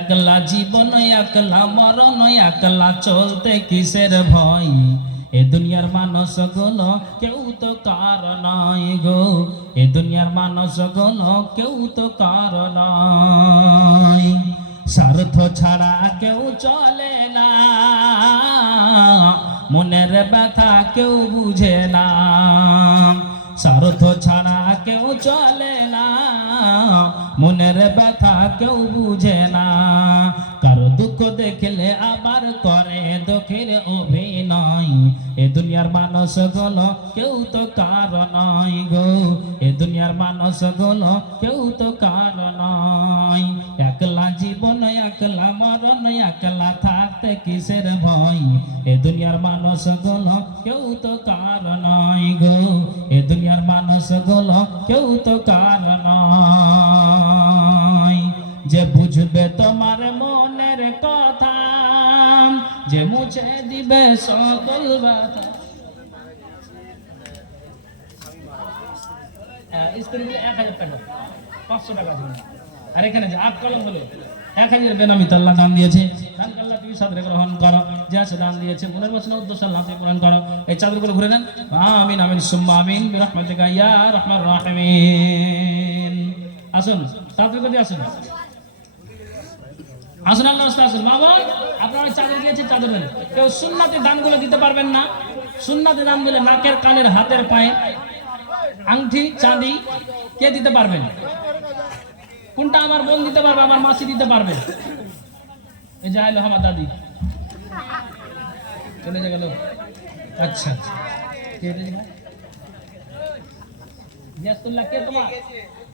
একলা জীবন একলা মরণ একলা চলতে কিসের ভয় এ দুনিয়ার মানুষ গুলো কেউ তো কার নয় গো এ দুনিয়ার মানুষ গুলো কেউ তো কার নয় স্বার্থ ছাড়া কেউ চলে না মনের ব্যথা কেউ বুঝে না স্বার্থ ছাড়া কেউ চলে না মনের ব্যথা কেউ বুঝে না কারো দুঃখ দেখলে আবার করে দুঃখের অভিনয় এ দুনিয়ার মানুষ গুলো কেউ তো কার নয় গো এ দুনিয়ার মানুষ গুলো কেউ তো কার নয় একলা জীবন একলা মরণ একলা থাকতে কিসের ভয় এ দুনিয়ার মানুষ গুলো কেউ তো কার নয় গো এ দুনিয়ার মানুষ গুলো কেউ তো কার নয় যে বুঝবে তোমার মনের কথা যে মুছে দিবে সকল ব্যথা স্ত্রী 1000 টাকা 500 টাকা দিন আর এখানে যে আট কলম হলো 1000 বেনামি আল্লাহ দান দিয়েছে দান আল্লাহ তুমি সাদরে গ্রহণ করো যে আছে দান দিয়েছে মনের বাসনা উদ্দেশ্য আল্লাহ তুমি পূরণ করো এই চাদরগুলো ঘুরে নেন আমিন আমিন সুম্মা আমিন বিরহমাতিকা ইয়া রাহমার রাহিমিন আসুন চাদর দিয়ে আসুন আসুন আল্লাহ আসুন মা বোন আপনারা চাদর দিয়েছে চাদর দেন কেউ সুন্নাতে দানগুলো দিতে পারবেন না সুন্নাতে দান দিলে নাকের কানের হাতের পায়ে আংটি চাঁদি কে দিতে পারবেন কোনটা আমার বোন দিতে পারবে আমার মাসি দিতে পারবে এই যে আইলো আমার দাদি চলে গেল আচ্ছা কে দিদি কে তোমার